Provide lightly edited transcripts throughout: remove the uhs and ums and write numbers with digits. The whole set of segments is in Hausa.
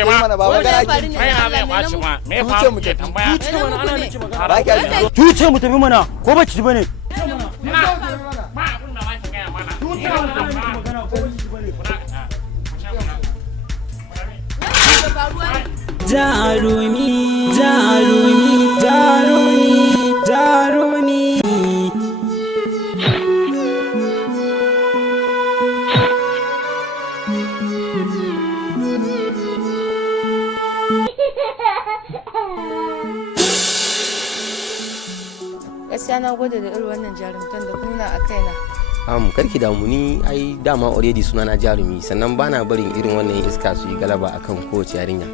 ce ma mana ba magana ake kai na zai baci ma me fa mu ke tambaya ba ki ake tuce mu tafi mana ko ba ci bane ba abin da ba ki gaya mana jarumi jarumi jarumi jarumi gaskiya na gode da irin wannan jarumtan da kuna a kaina. Karki damu ni ai dama already suna na jarumi sannan bana barin irin wannan iska su yi galaba akan kowace yarinya.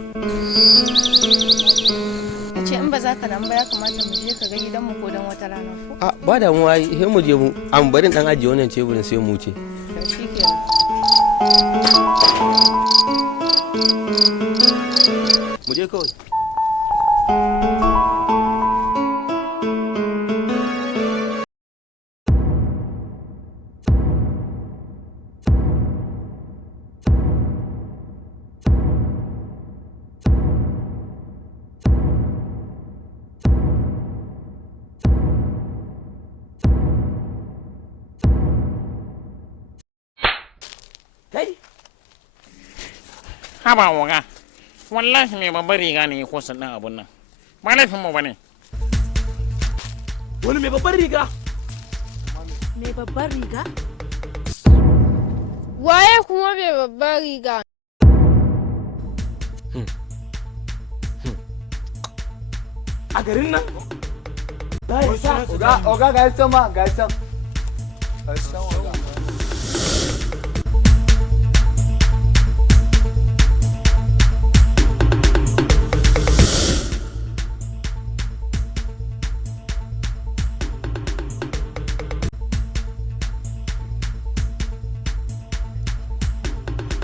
A ce in ba za ka damu ba ya kamata mu je ka ga gidanmu ko don wata rana ko? Ba damuwa ai sai mu je mu barin dan ajiye wannan teburin sai mu wuce. Shikenan. Mu je kawai. haba oga wallahi mai babbar riga ne ko sannan abun nan ba laifin mu bane wani mai babbar riga mai babbar riga waye kuma mai babbar riga a garin nan oga ga yasan ma ga yasan oga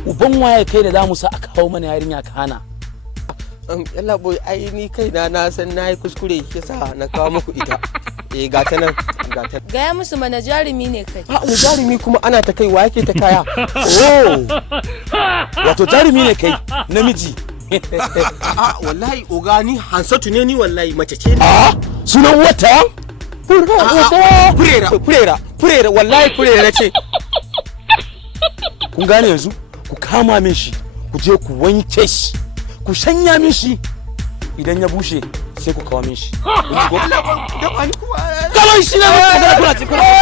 uban waye kai da za mu sa a kawo mana yarinya ka hana yalla boy ai ni kai na san nayi kuskure yasa na kawo muku ita ga ta nan ga ta gaya musu mana jarumi ne kai jarumi kuma ana ta kai wa yake ta kaya wato jarumi ne kai namiji wallahi oga ni Hansatu ne ni wallahi mace ce ne sunan wata furera wallahi furera ce kun gane yanzu ku kama min shi ku je ku wanke shi ku shanya min shi idan ya bushe sai ku kawo min shi kawai shi ne magana kuna cikin ha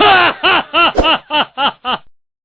ha ha